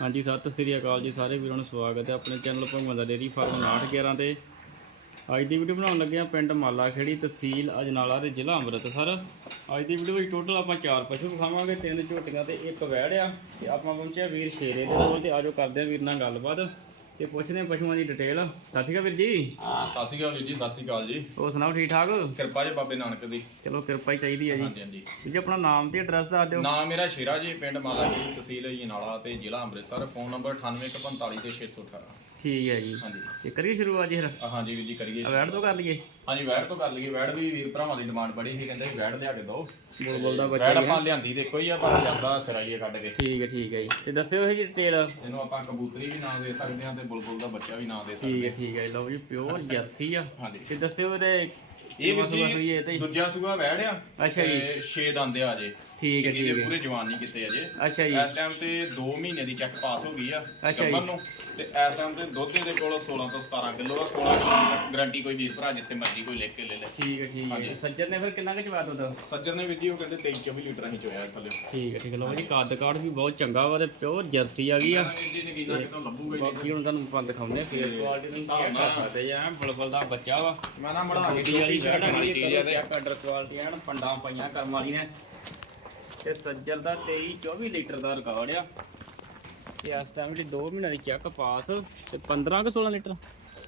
ਹਾਂਜੀ, ਸਤਿ ਸ੍ਰੀ ਅਕਾਲ ਜੀ ਸਾਰੇ ਵੀਰਾਂ ਨੂੰ ਸਵਾਗਤ ਹੈ ਆਪਣੇ ਚੈਨਲ ਭਗਵਾਨ ਦਾ ਡੇਰੀ ਫਾਰਮ 911 ਤੇ। ਅੱਜ ਦੀ ਵੀਡੀਓ ਬਣਾਉਣ ਲੱਗੇ ਆ ਪਿੰਡ ਮਾਲਾ ਖੇੜੀ ਤਹਿਸੀਲ ਅਜਨਾਲਾ ਤੇ ਜ਼ਿਲ੍ਹਾ ਅੰਮ੍ਰਿਤਸਰ। ਅੱਜ ਦੀ ਵੀਡੀਓ ਵਿੱਚ ਟੋਟਲ ਆਪਾਂ ਚਾਰ ਪਸ਼ੂ ਵਿਖਾਵਾਂਗੇ, ਤਿੰਨ ਝੋਟੀਆਂ ਤੇ ਇੱਕ ਵੈੜ ਆ ਤੇ ਆਪਾਂ ਪਹੁੰਚਿਆ ਵੀਰ ਸ਼ੇਰੇ ਦੇ ਕੋਲ ਤੇ ਆਜੋ ਕਰਦੇ ਆ ਵੀਰ ਨਾਲ ਗੱਲਬਾਤ। ਤੇ ਪੁੱਛਦੇ ਪਸ਼ੂਆਂ ਦੀ ਡਿਟੇਲ ਸਤਿ ਸ਼੍ਰੀ ਅਕਾਲ ਵੀਰ ਜੀ। ਸਤਿ ਸ਼੍ਰੀ ਅਕਾਲ ਵੀਰ ਜੀ ਸਤਿ ਸ਼੍ਰੀ ਅਕਾਲ ਜੀ। ਹੋਰ ਸੁਣਾਓ ਠੀਕ ਠਾਕ? ਕਿਰਪਾ ਜੀ ਬਾਬੇ ਨਾਨਕ ਦੀ। ਚਲੋ ਕਿਰਪਾ ਹੀ ਚਾਹੀਦੀ ਹੈ ਜੀ। ਹਾਂਜੀ ਹਾਂਜੀ। ਵੀਰ ਜੀ ਆਪਣਾ ਨਾਮ ਤੇ ਐਡਰੈਸ ਦੱਸ ਦਿਓ। ਨਾਮ ਮੇਰਾ ਸ਼ੇਰਾ ਜੀ ਪਿੰਡ ਮਾਲਾ ਜੀ ਤਹਿਸੀਲ ਜਨਾਲਾ ਤੇ ਜ਼ਿਲ੍ਹਾ ਅੰਮ੍ਰਿਤਸਰ ਫੋਨ ਨੰਬਰ 9845 ਤੇ 618 ਠੀਕ ਹੈ ਜੀ। ਹਾਂਜੀ। ਤੇ ਕਰੀਏ ਸ਼ੁਰੂਆਤ ਜੀ ਫਿਰ? ਆ ਹਾਂਜੀ ਵੀਰ ਜੀ ਕਰੀਏ ਵੈੜ ਤੋਂ ਕਰ ਲਈਏ। ਹਾਂਜੀ ਵੈੜ ਤੋਂ ਕਰ ਲਈਏ। ਵੈੜ ਵੀ ਵੀਰ ਭਰਾਵਾਂ ਦੀ ਡਿਮਾਂਡ ਬੜੀ ਸੀ ਕਹਿੰਦੇ ਵੈੜ ਲਿਆ ਕੇ ਦਿਓ ਬੁਲਬੁਲ ਦਾ ਬੱਚਾ ਵੈੜ ਹੀ ਹੈ। ਆਪਾਂ ਲਿਆਂਦੀ ਤੇ ਕੋਈ ਆ ਪਰ ਜਾਂਦਾ ਸਿਰਾਈਏ ਕੱਢ ਕੇ। ਠੀਕ ਹੈ ਠੀਕ ਹੈ ਜੀ। ਤੇ ਦੱਸਿਓ ਇਹ ਜੀ ਡਿਟੇਲ ਇਹਨੂੰ ਆਪਾਂ ਕਬੂਤਰੀ ਵੀ ਨਾਂ ਦੇ ਸਕਦੇ ਹਾਂ ਤੇ ਬੁਲਬੁਲ ਦਾ ਬੱਚਾ ਵੀ ਨਾਂ ਦੇ ਸਕਦੇ ਠੀਕ ਹੈ। ਠੀਕ ਹੈ ਲਓ ਜੀ ਪਿਓਰ ਜਰਸੀ ਆ। ਹਾਂਜੀ। ਤੇ ਦੱਸਿਓ ਇਹਦੇ ਇਹ ਜੀ ਦੂਜਾ ਸੂਆ ਵੈੜ ਆ ਅੱਛਾ ਜੀ। ਤੇ 6 ਦੰਦ ਆ ਅਜੇ। ਠੀਕ ਹੈ ਇਹਦੇ ਠੀਕ ਹੈ। ਪੂਰੇ ਜਵਾਨ ਨਹੀਂ ਕੀਤੇ ਅਜੇ। ਅੱਛਾ ਜੀ। ਇਸ ਟਾਈਮ ਤੇ 2 ਮਹੀਨੇ ਦੀ ਚੈੱਕ ਪਾਸ ਹੋ ਗਈ ਆ ਅੱਛਾ ਜੀ। ਗੱਭਣ ਨੂੰ। ਤੇ ਇਸ ਟਾਈਮ ਤੇ ਦੁੱਧ ਦੇ ਕੋਲ 16 ਤੋਂ 17 ਕਿਲੋ ਆ 16 ਕਿਲੋ ਦੀ ਗਾਰੰਟੀ ਕੋਈ ਵੀਰ ਭਰਾ ਜਿੱਥੇ ਮਰਜ਼ੀ ਕੋਈ ਲਿਖ ਕੇ ਲੈ ਲੈ। ਠੀਕ ਹੈ ਠੀਕ ਹੈ। ਸੱਜਣ ਨੇ ਫਿਰ ਕਿੰਨਾ ਕੁ ਚਵਾ ਦੋ ਸੱਜਣ ਨੇ ਜੀ ਉਹ ਕਹਿੰਦੇ 23 24 ਲੀਟਰ ਅਸੀਂ ਚੋਇਆ ਥੱਲੇ। ਠੀਕ ਹੈ ਠੀਕ ਹੈ। ਲਓ ਜੀ ਕੱਦ ਕਾਠ ਵੀ ਬਹੁਤ ਚੰਗਾ ਵਾ ਤੇ ਪਿਓਰ ਜਰਸੀ ਆ ਗਈ ਆ। ਜੀ ਬਾਕੀ ਹੁਣ ਤੁਹਾਨੂੰ ਆਪਾਂ ਦਿਖਾਉਂਦੇ ਫੇਰ ਕੁਆਲਿਟੀ ਨੂੰ ਚੈੱਕ ਕਰ ਸਕਦੇ ਆ ਬਲਬਲ ਦਾ ਬੱਚਾ ਵਾ। ਮੈਂ ਨਾ ਮੜਾ ਕੇ ਗੱਡੀ ਵਾਲੀ ਸ਼ਰਟ ਵਾਲੀ ਚੀਜ਼ ਆ ਤੇ ਆਰਡਰ ਕੁਆਲਿਟੀ ਐਨ ਪੰਡਾਂ ਪਾਈਆਂ ਕਰਮ ਵਾਲੀ ਨੇ ਤੇ ਸੱਜਰ ਦਾ 23 24 ਲੀਟਰ ਦਾ ਰਿਕਾਰਡ ਆ। ਤੇ ਇਸ ਟਾਈਮ ਜਿਹੜੀ 2 ਮਹੀਨੇ ਦੀ ਚੈੱਕ ਪਾਸ ਤੇ 15 ਕਿ 16 ਲੀਟਰ।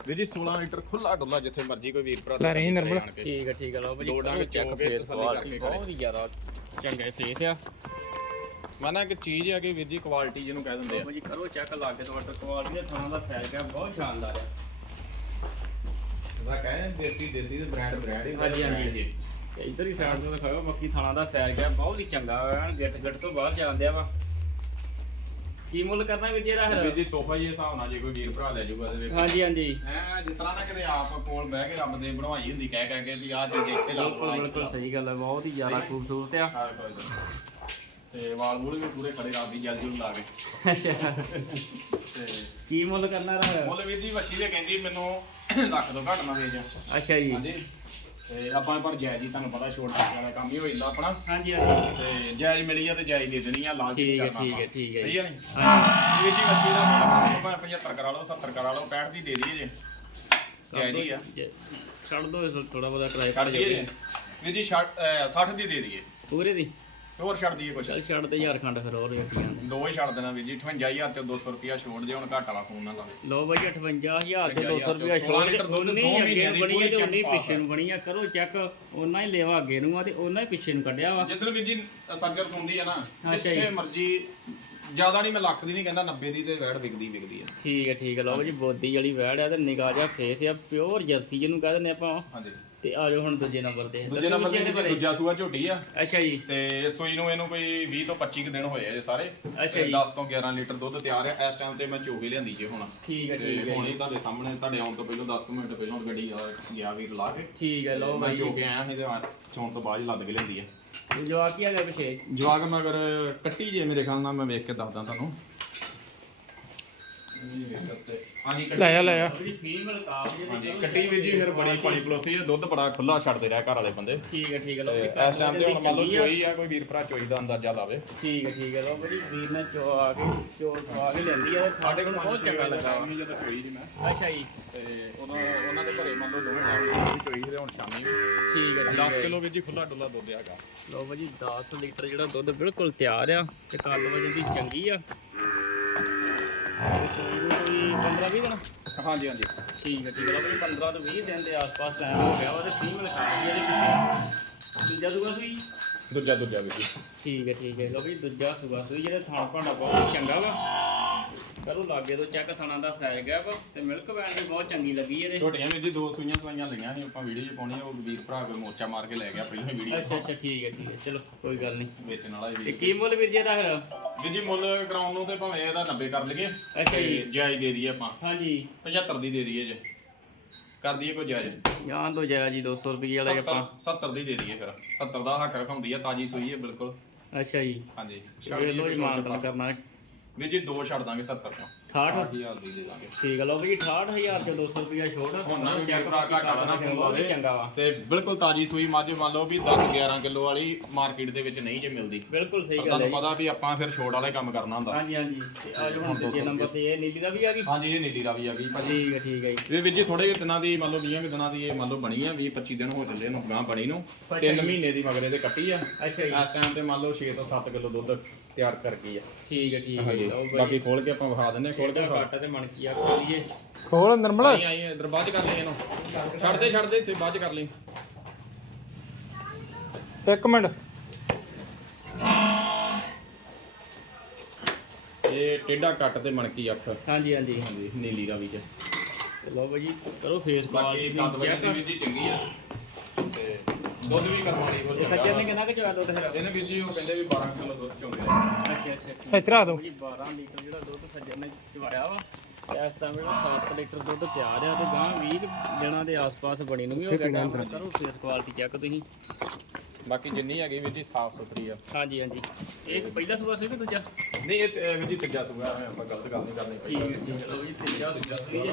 ਵੀਰ ਜੀ 16 ਲੀਟਰ ਖੁੱਲਾ ਡੁੱਲਾ ਜਿੱਥੇ ਮਰਜ਼ੀ ਕੋਈ ਵੀਰ ਭਰਾ ਲੈ ਰਹੀ ਨਰਮਲ। ਠੀਕ ਹੈ ਠੀਕ ਹੈ ਲਓ ਭਾਜੀ ਦੋ ਡੰਗ ਕਰੋ ਚੈੱਕ ਫੇਸ ਬਹੁਤ ਹੀ ਜ਼ਿਆਦਾ ਚੰਗਾ ਫੇਸ ਆ। ਮੈਂ ਨਾ ਇੱਕ ਚੀਜ਼ ਆ ਕਿ ਵੀਰ ਜੀ ਕੁਆਲਿਟੀ ਜਿਹਨੂੰ ਕਹਿ ਦਿੰਦੇ ਆ। ਭਾਜੀ ਕਰੋ ਚੈੱਕ ਲਾ ਕੇ ਤੁਹਾਡਾ ਕੁਆਲਿਟੀ ਦਾ ਥਾਂ ਦਾ ਸਾਈਜ਼ ਆ ਬਹੁਤ ਸ਼ਾਨਦਾਰ ਆ। ਮੈਂ ਕਹਿੰਦਾ ਦੇਸੀ ਦੇਸੀ ਦੇ ਬ੍ਰਾਂਡ ਬ੍ਰਾਂਡ ਹੀ ਹਾਂਜੀ, ਹਾਂਜੀ। ਇਧਰ ਹੀ ਸਾਈਡ ਤੋਂ ਦਿਖਾਓ ਬਾਕੀ ਥਾਣਾ ਦਾ ਸਾਈਜ਼ ਆ ਬਹੁਤ ਹੀ ਚੰਗਾ ਆ ਗਿੱਟ ਗਿੱਟ ਤੋਂ ਬਾਹਰ ਜਾਂਦਿਆ ਵਾ। ਕੀ ਮੁੱਲ ਕਰਨਾ ਵੀ ਜਿਹੜਾ ਵੀਰ ਜੀ ਤੋਹਫਾ ਹੀ ਹਿਸਾਬ ਨਾਲ ਜੇ ਕੋਈ ਵੀਰ ਭਰਾ ਲੈ ਜਾਊਗਾ ਤੇ ਹਾਂਜੀ ਹਾਂਜੀ। ਐ ਜਿਸ ਤਰ੍ਹਾਂ ਨਾ ਕਿਤੇ ਆਪ ਕੋਲ ਬਹਿ ਕੇ ਰੱਬ ਦੇ ਬਣਵਾਈ ਹੁੰਦੀ ਕਹਿ ਕਹਿ ਕੇ ਵੀ ਆਹ ਚੀਜ਼ ਇੱਥੇ ਲਾ ਬਿਲਕੁਲ ਬਿਲਕੁਲ ਸਹੀ ਗੱਲ ਹੈ ਬਹੁਤ ਹੀ ਜ਼ਿਆਦਾ ਖੂਬਸੂਰਤ ਆ। ਤੇ ਵਾਲ ਵੂਲ ਵੀ ਪੂਰੇ ਖੜੇ ਰਾਤ ਦੀ ਜਲ ਜੁਲ ਲਾ ਕੇ ਅੱਛਾ ਤੇ ਕੀ ਮੁੱਲ ਕਰਨਾ ਦਾ ਮੁੱਲ ਵੀਰ ਜੀ ਵਸ਼ੀ ਦੇ ਕਹਿੰਦੀ ਮੈਨੂੰ ਲੱਖ ਤੋਂ ਘੱਟ ਨਾ ਵੇਚ ਅੱਛਾ ਜੀ। ਹਾਂਜੀ। ਤੇ ਆਪਾਂ ਪਰ ਜਾਇਜ਼ ਹੀ ਤੁਹਾਨੂੰ ਪਤਾ ਛੋਟ ਵਾਲਾ ਕੰਮ ਹੀ ਹੋ ਜਾਂਦਾ ਆਪਣਾ। ਹਾਂਜੀ ਹਾਂਜੀ। ਤੇ ਜਾਇਜ਼ ਮਿਲੀ ਆ ਤੇ ਜਾਇਜ਼ ਦੇ ਦੇਣੀ ਆ ਲਾਲਚ ਨਹੀਂ ਠੀਕ ਹੈ ਕਰਨਾ ਠੀਕ ਹੈ ਆਪਾਂ। ਠੀਕ ਹੈ ਸਹੀ ਜੀ। ਹੈ ਨੀ ਹਾਂਜੀ ਵੀਰ ਜੀ ਵਸ਼ੀ ਦਾ ਮੁੱਲ ਭਾਵੇਂ 75 ਕਰਾ ਲਓ 70 ਕਰਾ ਲਓ 65 ਦੀ ਦੇ ਦਈਏ ਜੇ। ਜਾਇਜ਼ ਹੀ ਆ। ਜੇ- ਛੱਡ ਦੋ ਥੋੜਾ ਬਹੁਤਾ ਕਿਰਾਇਆ ਛੱਡ ਘੱਟ ਦਈਏ ਜਾਊਗਾ। ਜੇ। ਵੀਰ ਜੀ 60 ਦੀ ਦੇ ਦਈਏ। ਪੂਰੇ ਦੀ? ਹੋਰ ਛੱਡ ਦਈਏ ਕੁਛ। ਚੱਲ ਛੱਡ ਤੇ ਹਜ਼ਾਰ ਖੰਡ ਫਿਰ ਹੋਰ ਰੇਟੀਆਂ ਦੇ। ਦੋ ਹੀ ਛੱਡ ਦੇਣਾ ਵੀਰ ਜੀ 58000 ਤੇ 200 ਰੁਪਿਆ ਛੋੜ ਜੇ ਹੁਣ ਘੱਟ ਵਾਲਾ ਫੋਨ ਨਾ ਲਾਵੇ ਲੋ ਬਾਈ 58000 ਤੇ 200 ਰੁਪਿਆ 16 ਛੋੜ ਉਨੀ ਦੋ ਅੱਗੇ ਮਹੀਨਿਆਂ ਨੂੰ ਦੀ ਬਣੀ ਹੈ ਤੇ ਪੂਰੀ ਉਨੀ ਚੱਕ ਪਿੱਛੇ ਨੂੰ ਬਣੀ ਆ ਕਰੋ ਚੈੱਕ ਉਹਨਾਂ ਹੀ ਲੈਵਾ ਅੱਗੇ ਨੂੰ ਆ ਤੇ ਉਹਨਾਂ ਹੀ ਪਿੱਛੇ ਨੂੰ ਕੱਢਿਆ ਵਾ। ਜਿੱਧਰ ਵੀਰ ਜੀ ਸੱਜਰ ਸੁਣਦੀ ਆ ਨਾ। ਜਿੱਥੇ ਮਰਜ਼ੀ ਜ਼ਿਆਦਾ ਨਹੀਂ ਮੈਂ ਲੱਖ ਦੀ ਨਹੀਂ ਕਹਿੰਦਾ 90 ਦੀ ਤੇ ਵੈੜ ਵਿਕਦੀ ਵਿਕਦੀ ਆ। ਠੀਕ ਹੈ ਠੀਕ ਹੈ ਲਓ ਜੀ ਬੋਦੀ ਵਾਲੀ ਵੈੜ ਆ ਤੇ ਨਿਗਾਹ ਜਿਹਾ ਫੇਸ ਆ ਪਿਓਰ ਜਰਸੀ ਜਿਹਨੂੰ ਕਹਿੰਦੇ ਨੇ ਆਪਾਂ। ਹਾਂਜੀ। ਤੇ ਆ ਜਾਓ ਹੁਣ ਦੂਜੇ ਨੰਬਰ ਤੇ। ਦੂਜੇ ਦੱਸੋ ਨੰਬਰ ਤੇ ਇਹਦੇ ਜੀ ਬਾਰੇ। ਦੂਜਾ ਸੂਆ ਝੋਟੀ ਆ। ਅੱਛਾ ਜੀ। ਤੇ ਸੂਈ ਨੂੰ ਇਹਨੂੰ ਕੋਈ 20 ਤੋਂ 25 ਕੁ ਦਿਨ ਹੋਏ ਆ ਜੇ ਸਾਰੇ। ਅੱਛਾ ਜੀ। 10 ਤੋਂ 11 ਲੀਟਰ ਦੁੱਧ ਤਿਆਰ ਆ। ਇਸ ਟਾਈਮ ਤੇ ਮੈਂ ਚੋਗੇ ਲਿਆਂਦੀ ਜੇ ਹੁਣ। ਠੀਕ ਹੈ ਠੀਕ ਹੈ ਹੁਣ ਹੀ ਤੁਹਾਡੇ ਸਾਹਮਣੇ ਤੁਹਾਡੇ ਆਉਣ ਤੋਂ ਪਹਿਲਾਂ 10 ਕੁ ਮਿੰਟ ਪਹਿਲਾਂ ਗੱਡੀ ਆ ਗਿਆ ਵੀਰ ਲਾ ਕੇ। ਠੀਕ ਹੈ ਲਓ ਮੈਂ ਬਾਈ ਚੋਗੇ ਆਇਆ ਸੀ ਤੇ ਚੌਣ ਤੋਂ ਬਾਅਦ ਹੀ ਲੱਦ ਕੇ ਲਿਆਂਦੀ ਆ। ਜਵਾਬ ਕੀ ਆ ਗਿਆ ਪਿੱਛੇ। ਜਵਾਗ ਮਗਰ ਕੱਟੀ ਜੇ ਮੇਰੇ ਖਿਆਲ ਨਾਲ ਮੈਂ ਵੇਖ ਕੇ ਦੱਸਦਾ ਤੁਹਾਨੂੰ। ਹਾਂਜੀ ਕੱਟੀ ਲੈ ਆ। ਜੀ ਹਾਂਜੀ ਕੱਟੀ ਵੀ ਜੀ ਫਿਰ ਬੜੀ ਪਾਲੀ ਪਲੋਸੀ ਹੈ ਦੁੱਧ ਬੜਾ ਖੁੱਲਾ ਛੱਡਦੇ ਰਿਹਾ ਘਰ ਵਾਲੇ ਬੰਦੇ। ਠੀਕ ਹੈ ਠੀਕ ਹੈ ਲਓ ਤੇ ਇਸ ਟਾਈਮ ਤੇ ਹੁਣ ਮੰਨ ਲਓ ਚੋਈ ਆ ਕੋਈ ਵੀਰ ਭਰਾ ਚੋਈ ਦਾ ਅੰਦਾਜ਼ਾ ਲਾਵੇ। ਠੀਕ ਹੈ ਠੀਕ ਹੈ ਲਓ ਬੜੀ ਵੀਰ ਨੇ ਚੋ ਆ ਕੇ ਚੋਰ ਖਵਾ ਕੇ ਲੈਂਦੀ ਆ। ਸਾਡੇ ਕੋਲ ਬਹੁਤ ਚੰਗਾ ਲੱਗਾ। ਵਾ। ਨਹੀਂ ਜਦੋਂ ਚੋਈ ਸੀ ਮੈਂ। ਅੱਛਾ ਜੀ। ਤੇ ਉਹਨਾਂ ਉਹਨਾਂ ਦੇ ਘਰੇ ਮੰਨ ਲਓ ਦੋਵੇਂ ਟਾਈਮ ਚੋਈ ਤੇ ਹੁਣ ਸ਼ਾਮੀ ਠੀਕ ਹੈ ਠੀਕ 10 ਹੈ ਕਿਲੋ ਵੀਰ ਜੀ ਖੁੱਲਾ ਡੁੱਲਾ ਦੁੱਧ ਹੈਗਾ। ਲਓ ਭਾਜੀ 10 ਲੀਟਰ ਜਿਹੜਾ ਦੁੱਧ ਬਿਲਕੁਲ ਤਿਆਰ ਆ ਤੇ ਕੱਲ ਵਜੇ ਦੀ ਚੰਗੀ ਆ। 15 20 ਦਿਨ ਹਾਂਜੀ ਹਾਂਜੀ ਠੀਕ ਹੈ ਠੀਕ ਹੈ ਲਓ 15 ਤੋਂ 20 ਦਿਨ ਦੇ ਆਸ-ਪਾਸ ਟਾਈਮ ਹੋ ਗਿਆ ਵਾ ਤੇ ਫੀਮੇਲ ਖਾਦੀ ਜਿਹੜੀ ਦੂਜਾ ਦੂਗਾ ਸੂਈ ਦੂਜਾ ਦੂਜਾ ਵੀਰ ਠੀਕ ਹੈ ਠੀਕ ਹੈ ਲਓ ਭਾਜੀ ਦੂਜਾ ਸੂਗਾ ਸੂਈ ਜਿਹੜਾ ਥਾਣ ਭਾਂਡਾ ਬਹੁਤ ਚੰਗਾ ਵਾ ਕਰੋ ਲਾਗੇ ਤੋਂ ਚੈੱਕ ਥਾਣਾ ਦਾ ਸਾਈਜ਼ ਵਾ ਤੇ ਮਿਲਕ ਵੈਨ ਵੀ ਬਹੁਤ ਚੰਗੀ ਲੱਗੀ ਇਹਦੇ। ਛੋਟੀਆਂ ਵੀਰ ਜੀ ਦੋ ਸੂਈਆਂ ਸਵਾਈਆਂ ਲਈਆਂ ਸੀ ਆਪਾਂ ਵੀਡੀਓ 'ਚ ਪਾਉਣੀ ਆ, ਉਹ ਵੀਰ ਭਰਾ ਕੋਈ ਮੋਰਚਾ ਮਾਰ ਕੇ ਲੈ ਗਿਆ ਪਹਿਲਾਂ ਹੀ ਵੀਡੀਓ ਅੱਛਾ ਅੱਛਾ ਠੀਕ ਹੈ ਠੀਕ ਹੈ ਚਲੋ ਕੋਈ ਗੱਲ ਨਹੀਂ। ਵੇਚਣ ਵਾਲਾ ਹੀ ਤੇ ਵੀਰ ਕੀ ਮੁੱਲ ਵੀਰ ਜੀ ਇਹਦਾ ਫਿਰ? ਵੀਰ ਜੀ ਮੁੱਲ ਕਰਾਉਣ ਨੂੰ ਤੇ ਭਾਵੇਂ ਇਹਦਾ 90 ਕਰ ਲਈਏ ਅੱਛਾ ਜੀ। ਤੇ ਜਾਇਜ਼ ਦੇ ਦਈਏ ਆਪਾਂ। ਹਾਂਜੀ। 75 ਦੀ ਦੇ ਦਈਏ ਜੇ। ਕਰ ਦਈਏ ਕੋਈ ਜਾਇਜ਼? ਜਾਂ ਤੋਂ ਜਾਇਆ ਜੀ 200 ਰੁਪਏ ਵਾਲਾ ਹੀ 70 ਆਪਾਂ 70 ਦੀ ਦੇ ਦਈਏ ਫਿਰ। 70 ਦਾ ਹੱਕ ਰਖਾਉਂਦੀ ਆ ਤਾਜੀ ਸੂਈ ਹੈ ਬਿਲਕੁਲ। ਅੱਛਾ ਜੀ। ਹਾਂਜੀ। ਇਹ ਲੋ ਜੀ ਮਾਨਤਨ ਕਰਨਾ। ਵੀਰ ਜੀ ਦੋ ਛੱਡ ਦਾਂਗੇ 70 ਤੋਂ। 68 8000 ਦੀ ਦੇ ਦਾਂਗੇ। ਠੀਕ ਆ ਲਓ ਬਈ 68000 ਚ 200 ਰੁਪਿਆ ਛੋੜ ਹੁਣ ਨਾ ਵੀ ਭਰਾ ਘਾਟਾ ਦਾ ਨਾ ਫੋਨ ਲਾ ਦੇ। ਚੰਗਾ ਵਾ। ਤੇ ਬਿਲਕੁਲ ਤਾਜੀ ਸੂਈ ਮੱਝ ਮੰਨ ਲਓ ਵੀ 10 11 ਕਿਲੋ ਵਾਲੀ ਮਾਰਕੀਟ ਦੇ ਵਿੱਚ ਨਹੀਂ ਜੇ ਮਿਲਦੀ। ਬਿਲਕੁਲ ਸਹੀ ਗੱਲ ਹੈ ਤੁਹਾਨੂੰ ਪਤਾ ਵੀ ਆਪਾਂ ਫਿਰ ਛੋੜ ਵਾਲਾ ਹੀ ਕੰਮ ਕਰਨਾ ਹੁੰਦਾ। ਹਾਂਜੀ ਹਾਂਜੀ। ਤੇ ਆ ਜੋ ਹੁਣ ਦੂਜੇ ਨੰਬਰ ਤੇ ਇਹ ਨੀਲੀ ਦਾ ਵੀ ਆ ਗਈ? ਹਾਂਜੀ ਇਹ ਨੀਲੀ ਰਾਵੀ ਆ ਗਈ ਭਾਜੀ। ਠੀਕ ਹੈ ਠੀਕ ਹੈ ਜੀ। ਇਹ ਵਿੱਚ ਜੀ ਥੋੜੇ ਜਿਹੇ ਦਿਨਾਂ ਦੀ ਮੰਨ ਲਓ 20 ਕੁ ਦਿਨਾਂ ਦੀ ਇਹ ਮੰਨ ਲਓ ਬਣੀ ਆ 20 25 ਦਿਨ ਹੋ ਚੱਲੇ ਗਾਂ ਬਣੀ ਨੂੰ। ਅੱਛਾ 3 ਜੀ। ਮਹੀਨੇ ਦੀ ਮਗਰੇ ਤੇ ਕੱਟੀ ਆ। ਅੱਛਾ ਜੀ। ਇਸ ਟਾਈਮ ਤੇ ਮੰਨ ਲਓ 6 ਤੋਂ 7 ਕਿਲੋ ਦੁੱਧ ਤਿਆਰ ਕਰ ਗਈ ਆ। ਠੀਕ ਹੈ ਠੀਕ ਹੈ ਬਾਕੀ ਖੋਲ ਕੇ ਆਪਾਂ ਵਿਖਾ ਦਿੰਨੇ ਖੋਲ ਕੇ ਵਿਖਾ ਘਾਟਾ ਤੇ ਮਣਕੀ ਆ ਖੋਲੀਏ ਖੋਲ ਨਰਮਲ ਆਈ ਆਈ ਇਧਰ ਬਾਅਦ ਚ ਕਰ ਲਈ ਇਹਨੂੰ। ਛੱਡ ਦੇ ਛੱਡ ਦੇ ਇੱਥੇ ਬਾਅਦ ਚ ਕਰ ਲਈ। ਇੱਕ ਮਿੰਟ। ਇਹ ਟੇਡਾ ਕੱਟ ਤੇ ਮਣਕੀ ਅੱਖ। ਹਾਂਜੀ ਹਾਂਜੀ। ਹਾਂਜੀ ਨੀਲੀ ਰਾਵੀ ਚ। ਲਓ ਬਈ ਕਰੋ ਫੇਸ ਬਾਕੀ ਚੈੱਕ ਦੀ ਜੀ ਚੰਗੀ ਆ। ਦੁੱਧ ਵੀ ਕਰਵਾਣੀ ਬਹੁਤ ਇਹ ਸੱਜਣ ਨੇ। ਕਿੰਨਾ ਕਿ ਚਵਾ ਦੁੱਧ ਫਿਰ? ਇਹਨੇ ਵੀਰ ਜੀ ਉਹ ਕਹਿੰਦੇ ਵੀ 12 ਕਿਲੋ ਦੁੱਧ ਚੋਂਦੇ ਆ ਅੱਛਾ ਅੱਛਾ ਇੱਥੇ ਰੱਖ ਦੋ ਜੀ 12 ਲੀਟਰ ਜਿਹੜਾ ਦੁੱਧ ਸੱਜਣ ਨੇ ਚਵਾਇਆ ਵਾ ਤੇ ਇਸ ਟਾਈਮ ਜਿਹੜਾ 7 ਲੀਟਰ ਦੁੱਧ ਤਿਆਰ ਆ ਤੇ ਗਾਂ 20 ਕੁ ਦਿਨਾਂ ਦੇ ਆਸ-ਪਾਸ ਬਣੀ ਨੂੰ ਵੀ ਹੋ ਗਿਆ ਕਰੋ ਫੇਸ ਕੁਆਲਿਟੀ ਚੈੱਕ ਤੁਸੀਂ। ਬਾਕੀ ਜਿੰਨੀ ਹੈਗੀ ਵੀਰ ਜੀ ਸਾਫ਼ ਸੁਥਰੀ ਆ। ਹਾਂਜੀ ਹਾਂਜੀ। ਇਹ ਇੱਕ ਪਹਿਲਾ ਸੂਆ ਸੀ ਕਿ ਦੂਜਾ? ਨਹੀਂ ਇਹ ਵੀਰ ਜੀ ਤੀਜਾ ਹੈ ਆਪਾਂ ਗਲਤ ਗੱਲ ਨਹੀਂ ਕਰਨੀ। ਠੀਕ ਹੈ ਜੀ ਤੀਜਾ ਦੂਜਾ ਸੂਈ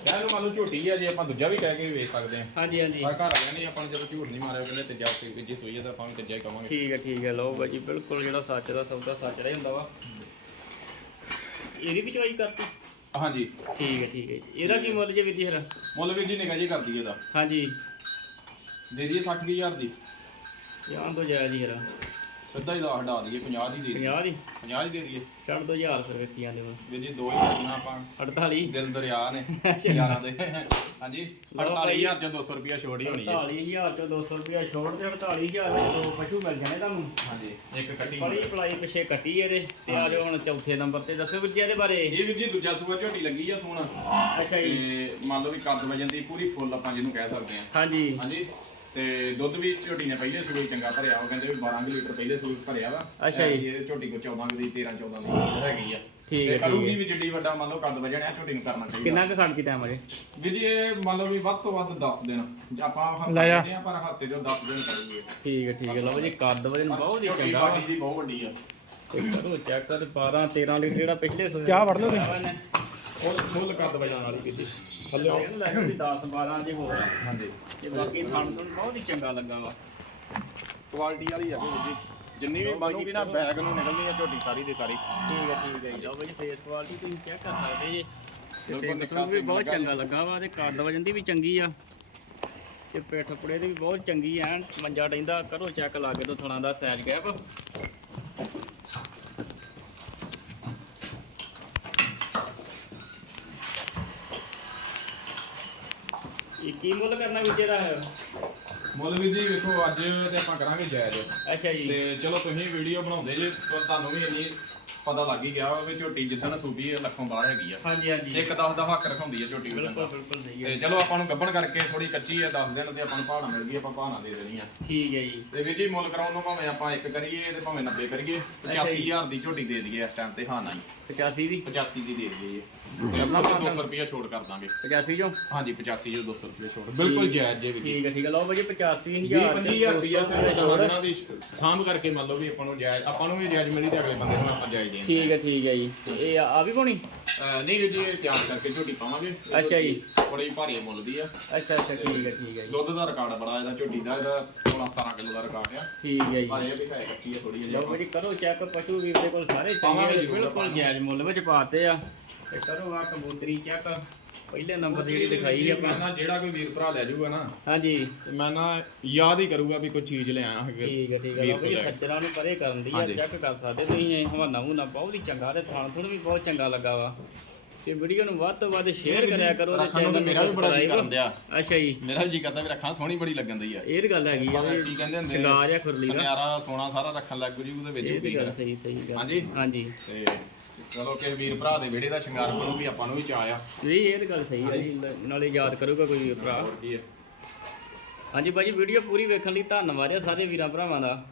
ਹੈ ਕਹਿ ਲਓ ਮੰਨ ਲਓ ਝੋਟੀ ਆ ਜੇ ਆਪਾਂ ਦੂਜਾ ਵੀ ਕਹਿ ਕੇ ਵੀ ਵੇਚ ਸਕਦੇ ਆ। ਹਾਂਜੀ ਹਾਂਜੀ। ਪਰ ਘਰ ਵਾਲਿਆਂ ਨੇ ਆਪਾਂ ਨੂੰ ਜਦੋਂ ਝੂਠ ਨਹੀਂ ਮਾਰਿਆ ਉਹ ਕਹਿੰਦੇ ਤੀਜਾ ਸੂਈ ਤੀਜੀ ਸੂਈ ਆ ਤਾਂ ਆਪਾਂ ਵੀ ਤੀਜਾ ਹੀ ਕਵਾਂਗੇ। ਠੀਕ ਹੈ ਠੀਕ ਹੈ ਲਓ ਬਾਈ ਜੀ ਬਿਲਕੁਲ ਜਿਹੜਾ ਸੱਚ ਦਾ ਸੌਦਾ ਸੱਚ ਦਾ ਹੀ ਹੁੰਦਾ ਵਾ। ਇਹਦੀ ਵੀ ਕਰਤੀ? ਹਾਂਜੀ। ਠੀਕ ਹੈ ਠੀਕ ਹੈ ਜੀ। ਇਹਦਾ ਕੀ ਮੁੱਲ ਜੇ ਵੀਰ ਜੀ ਫਿਰ ਮੁੱਲ ਵੀਰ ਜੀ ਨਿਕਾ ਜੀ ਕਰਦੀ ਇਹਦਾ। ਹਾਂਜੀ। ਦੇ ਦਈਏ 60000 ਦੀ। ਜਾਨ ਤੋਂ ਜਾਇਜ਼ ਹੀ ਫਿਰ ਸਿੱਧਾ ਹੀ ਦਾ ਹਟਾ ਦਈਏ 50 ਦੀ ਦੇ ਦਈਏ। 50 ਦੀ? 50 ਦੀ ਦੇ ਦਈਏ। ਛੱਡ ਦੋ ਹਜ਼ਾਰ ਫਿਰ ਵੇਖੀ ਜਾਂਦੇ ਵਾ। ਵੀਰ ਜੀ ਦੋ ਹੀ ਕਰਨਾ ਆਪਾਂ। 48 ਦਿਲ ਦਰਿਆ ਨੇ ਅੱਛਾ। ਯਾਰਾਂ ਦੇ। ਹਾਂਜੀ 48000 ਚ 200 ਰੁਪਿਆ ਛੋੜ ਹੀ ਹੋਣੀ ਹੈ। 48000 ਤੋਂ 200 ਰੁਪਿਆ ਛੋੜ ਤੇ 48000 ਵਿੱਚ ਦੋ ਪਸ਼ੂ ਮਿਲ ਜਾਣੇ ਤੁਹਾਨੂੰ। ਹਾਂਜੀ ਇੱਕ ਕੱਟੀ ਬੜੀ ਪਲਾਈ ਪਿੱਛੇ ਕੱਟੀ ਇਹਦੇ ਤੇ ਆ ਜਾਓ ਹੁਣ ਚੌਥੇ ਨੰਬਰ ਤੇ। ਦੱਸੋ ਵੀਰ ਜੀ ਇਹਦੇ ਬਾਰੇ। ਇਹ ਵੀਰ ਜੀ ਦੂਜਾ ਸੂਆ ਝੋਟੀ ਲੱਗੀ ਆ ਸੋਹਣਾ ਅੱਛਾ ਜੀ। ਮੰਨ ਲਓ ਵੀ ਕੱਦ ਵਜਨ ਦੀ ਪੂਰੀ ਫੁੱਲ ਆਪਾਂ ਜਿਹਨੂੰ ਕਹਿ ਸਕਦੇ ਆ ਹਾਂਜੀ। ਹਾਂਜੀ। ਤੇ ਦੁੱਧ ਵੀ ਝੋਟੀ ਨੇ ਪਹਿਲੇ ਸੂਏ ਚੰਗਾ ਭਰਿਆ ਉਹ ਕਹਿੰਦੇ ਵੀ 12 ਕੁ ਲੀਟਰ ਪਹਿਲੇ ਸੂਏ ਭਰਿਆ ਵਾ। ਅੱਛਾ ਜੀ। ਇਹ ਝੋਟੀ ਕੋ 14 ਕੁ ਦੀ 13 14 ਦੀ ਹੈਗੀ ਆ। ਠੀਕ ਤੇ ਹੈ ਠੀਕ ਕਰੂਗੀ ਵੀ ਜਿੱਡੀ ਵੱਡਾ ਮੰਨ ਲਓ ਕੱਦ ਵਜਣ ਆ ਝੋਟੀ ਨੂੰ ਕਰਨਾ ਚਾਹੀਦਾ। ਕਿੰਨਾ ਕੁ ਖੜਦੀ ਟਾਈਮ ਅਜੇ ਵੀਰ ਜੀ? ਇਹ ਮੰਨ ਲਓ ਵੀ ਵੱਧ ਤੋਂ ਵੱਧ 10 ਦਿਨ ਜੇ ਆਪਾਂ ਹਫ਼ਤਾ ਲੈ ਜਾ। ਆ ਪਰ ਹਫ਼ਤੇ ਦੇ 10 ਦਿਨ ਕਰੂਗੇ ਠੀਕ ਹੈ ਠੀਕ ਹੈ। ਲਓ ਜੀ ਕੱਦ ਵਜਨ ਬਹੁਤ ਹੀ ਝੋਟੀ ਚੰਗਾ ਵਾ। ਬਾਡੀ ਬਹੁਤ ਵੱਡੀ ਆ। ਤੇ ਕਰੋ ਚੈੱਕ ਕਰ 12 13 ਲੀਟਰ ਜਿਹੜਾ ਪਿਛਲੇ ਸੋਏ ਚਾਹ ਵੜ ਲਓ ਫੁੱਲ ਫੁੱਲ ਕੱਦ ਵਜਣ ਵਾਲੀ ਵੀਰ ਜੀ ਥੱਲੇ ਇਹਨੂੰ ਲੈ ਕੇ 10 12 ਜੇ ਹੋਰ। ਹਾਂਜੀ ਤੇ ਬਾਕੀ ਥਣ ਤੋਂ ਬਹੁਤ ਹੀ ਚੰਗਾ ਲੱਗਾ ਵਾ। ਕੁਆਲਿਟੀ ਵਾਲੀ ਆ ਵੀਰ ਜੀ। ਜਿੰਨੀ ਵੀ ਬਣੂਗੀ ਨਾ ਬੈਗ ਨੂੰ ਨਿਕਲਣੀ ਆ ਝੋਟੀ ਸਾਰੀ ਦੀ ਸਾਰੀ। ਠੀਕ ਹੈ ਠੀਕ ਹੈ ਜੀ। ਲਓ ਬਈ ਫੇਸ ਕੁਆਲਿਟੀ ਤੁਸੀਂ ਚੈੱਕ ਕਰ ਸਕਦੇ ਜੀ। ਤੇ ਬਿਲਕੁਲ ਸੇਮ ਨਿੱਕਾ ਵੀ ਬਹੁਤ ਲੱਗਾ। ਚੰਗਾ ਲੱਗਾ ਵਾ ਤੇ ਕੱਦ ਵਜਨ ਦੀ ਵੀ ਚੰਗੀ ਆ। ਤੇ ਪਿੱਠ ਪੜੇ ਦੀ ਵੀ ਬਹੁਤ ਚੰਗੀ ਐ। ਮੰਜਾ ਡੈਂਦਾ ਕਰੋ ਚੈੱਕ ਲਾਗੇ ਤੋਂ ਥਣਾ ਦਾ ਸਾਈਜ਼ ਗੈਪ ਕੀ ਮੁੱਲ ਕਰਨਾ ਵੀ ਤੇਰਾ ਹੈ? ਮੁੱਲ ਵੀਰ ਜੀ ਵੇਖੋ ਅੱਜ ਤੇ ਆਪਾਂ ਕਰਾਂਗੇ ਜਾਇਜ਼। ਅੱਛਾ ਜੀ। ਤੇ ਚਲੋ ਤੁਸੀਂ ਵੀਡੀਓ ਬਣਾਉਂਦੇ ਜੇ ਤੁਹਾਨੂੰ ਵੀ ਇੰਨੀ ਪਤਾ ਲੱਗ ਹੀ ਗਿਆ ਵਾ ਝੋਟੀ ਜਿੱਦਣ ਸੂਬੀ ਲੱਖੋਂ ਬਾਹਰ ਹੈਗੀ ਆ। ਹਾਂਜੀ ਹਾਂਜੀ। ਇੱਕ 10 ਦਾ ਹੱਕ ਰਖਾਉਂਦੀ ਆ ਝੋਟੀ ਬਿਲਕੁਲ ਬਿਲਕੁਲ ਸਹੀ ਹੈ ਤੇ ਚਲੋ ਆਪਾਂ ਨੂੰ ਗੱਬਣ ਕਰਕੇ ਥੋੜੀ ਕੱਚੀ ਆ 10 ਦਿਨ ਤੇ ਆਪਾਂ ਨੂੰ ਭਾਣਾ ਮਿਲ ਗਈ ਆਪਾਂ ਭਾਣਾ ਦੇ ਦੇਣੀ ਆ। ਠੀਕ ਹੈ ਜੀ। ਤੇ ਵੀਰ ਜੀ ਮੁੱਲ ਕਰਾਉਣ ਨੂੰ ਭਾਵੇਂ ਆਪਾਂ ਇੱਕ ਕਰੀਏ ਤੇ ਭਾਵੇਂ 90 ਕਰੀਏ 85000 ਦੀ ਝੋਟੀ ਦੇ ਦਈਏ ਇਸ ਟਾਈਮ ਤੇ ਹਾਂ ਨਹੀਂ। 85 ਦੀ? 85 ਦੀ ਦੇ ਦਈਏ। ਤੇ ਆਪਾਂ 200 ਰੁਪਏ ਛੋੜ ਕਰ ਦਾਂਗੇ। 85 ਜੋ ਹਾਂਜੀ 85 ਜੋ 200 ਰੁਪਏ ਛੋੜ ਬਿਲਕੁਲ ਜਾਇਜ਼ ਜੇ ਵੀਰ ਜੀ। ਠੀਕ ਹੈ ਠੀਕ ਹੈ ਲਓ ਭਾਜੀ 85000 ਵੀਹ ਪੰਜੀ ਹਜ਼ਾਰ ਰੁਪਇਆ ਸਿਰ ਦਿਨਾਂ ਦੀ ਸਾਂਭ ਕਰਕੇ ਮੰਨ ਲਓ ਵੀ ਆਪਾਂ ਨੂੰ ਜਾਇਜ਼ ਆਪਾਂ ਨੂੰ ਵੀ ਜਾਇਜ਼ ਮਿਲੀ ਤੇ ਅਗਲੇ ਬੰਦੇ ਨੂੰ ਆਪਾਂ ਜਾਇਜ਼ ਦੇਣ ਠੀਕ ਹੈ ਠੀਕ ਹੈ ਜੀ। ਤੇ ਇਹ ਆ ਆ ਵੀ ਪਾਉਣੀ ਅਹ ਨਹੀਂ ਵੀਰ ਜੀ ਇਹ ਤਿਆਰ ਕਰਕੇ ਝੋਟੀ ਪਾਵਾਂਗੇ। ਅੱਛਾ ਜੀ। ਬੜੀ ਭਾਰੀ ਮੁੱਲ ਦੀ ਆ। ਅੱਛਾ ਅੱਛਾ ਠੀਕ ਹੈ ਠੀਕ ਹੈ ਜੀ। ਦੁੱਧ ਦਾ ਰਿਕਾਰਡ ਬੜਾ ਇਹਦਾ ਝੋਟੀ ਦਾ ਇਹਦਾ 16 17 ਕਿਲੋ ਦਾ ਰਿਕਾਰਡ ਆ। ਠੀਕ ਹੈ ਜੀ। ਪਰ ਇਹ ਵੀ ਹੈ ਕੱਚੀ ਆ ਥੋੜੀ ਜਿਹੀ। ਲਓ ਭਾਜੀ ਕਰੋ ਚੈੱਕ ਪਸ਼ੂ ਵੀਰ ਦੇ ਕੋਲ ਸਾਰੇ ਪਾਵਾਂਗੇ ਚੰਗੇ ਜੀ, ਬਿਲਕੁਲ। ਜਾਇਜ਼ ਮੁੱਲ ਵਿੱਚ ਪਾਤੇ ਆ। ਤੇ ਕਰੋ ਆ ਕਬੂਤਰੀ ਚੈੱਕ ਪਹਿਲੇ ਨੰਬਰ ਦੀ ਜਿਹੜੀ ਦਿਖਾਈ ਮੈਂ ਆਪਾਂ। ਨਾ ਜਿਹੜਾ ਕੋਈ ਵੀਰ ਭਰਾ ਲੈ ਜਾਊਗਾ ਨਾ ਹਾਂਜੀ। ਤੇ ਮੈਂ ਨਾ ਯਾਦ ਹੀ ਕਰੂਗਾ ਵੀ ਕੋਈ ਚੀਜ਼ ਲੈ ਆਇਆ ਹੈਗਾ ਠੀਕ ਹੈ ਠੀਕ ਹੈ ਲਓ ਭਾਜੀ ਸੱਜਣਾ ਨੂੰ ਪਰੇ ਕਰਨ ਦੀ ਆ ਹਾਂਜੀ। ਚੈੱਕ ਕਰ ਸਕਦੇ ਤੁਸੀਂ ਇਹ ਹਵਾਨਾ ਹੁਨਾ ਬਹੁਤ ਹੀ ਚੰਗਾ ਤੇ ਥਾਣ ਥੁਣ ਵੀ ਬਹੁਤ ਚੰਗਾ ਲੱਗਾ ਵਾ। ਤੇ ਵੀਡੀਓ ਨੂੰ ਵੱਧ ਤੋਂ ਵੱਧ ਸ਼ੇਅਰ ਕਰਿਆ ਕਰੋ ਤੇ ਰੱਖਣ ਨੂੰ ਤਾਂ ਮੇਰਾ ਵੀ ਬੜਾ ਜੀ ਕਰਨ ਦਿਆ। ਅੱਛਾ ਜੀ। ਮੇਰਾ ਜੀ ਕਰਦਾ ਵੀ ਰੱਖਾਂ ਸੋਹਣੀ ਬੜੀ ਲੱਗਣ ਦੀ ਆ। ਇਹ ਤਾਂ ਗੱਲ ਹੈਗੀ ਆ ਕੀ ਕਹਿੰਦੇ ਹੁੰਦੇ ਜਾਂ ਖੁਰਲੀ ਦਾ। ਸੁਨਿਆਰਾ ਸੋਨਾ ਸਾਰਾ ਰੱਖਣ ਲੱਗ ਜੂ ਉਹਦੇ ਵਿੱਚ ਇਹ ਵੀ ਤੇ ਗੱਲ ਸਹੀ ਸਹੀ ਗੱਲ। ਹਾਂਜੀ। ਹਾਂਜੀ। ਤੇ ਚਲੋ ਕਿ ਵੀਰ ਭਰਾ ਦੇ ਵਿਹੜੇ ਦਾ ਸ਼ਿੰਗਾਰ ਕਰੋ ਵੀ ਆਪਾਂ ਨੂੰ ਵੀ ਆ। ਨਹੀਂ ਇਹ ਤਾਂ ਗੱਲ ਸਹੀ ਹੈ ਜੀ ਨਾਲੇ ਯਾਦ ਕਰੂਗਾ ਕੋਈ ਭਰਾ। ਹੋਰ ਕੀ ਆ। ਹਾਂਜੀ ਬਾਜੀ ਵੀਡੀਓ ਪੂਰੀ ਵੇਖਣ ਲਈ ਧੰਨਵਾਦ ਹੈ ਸਾਰੇ ਵੀਰਾਂ ਭਰਾਵਾਂ ਦਾ।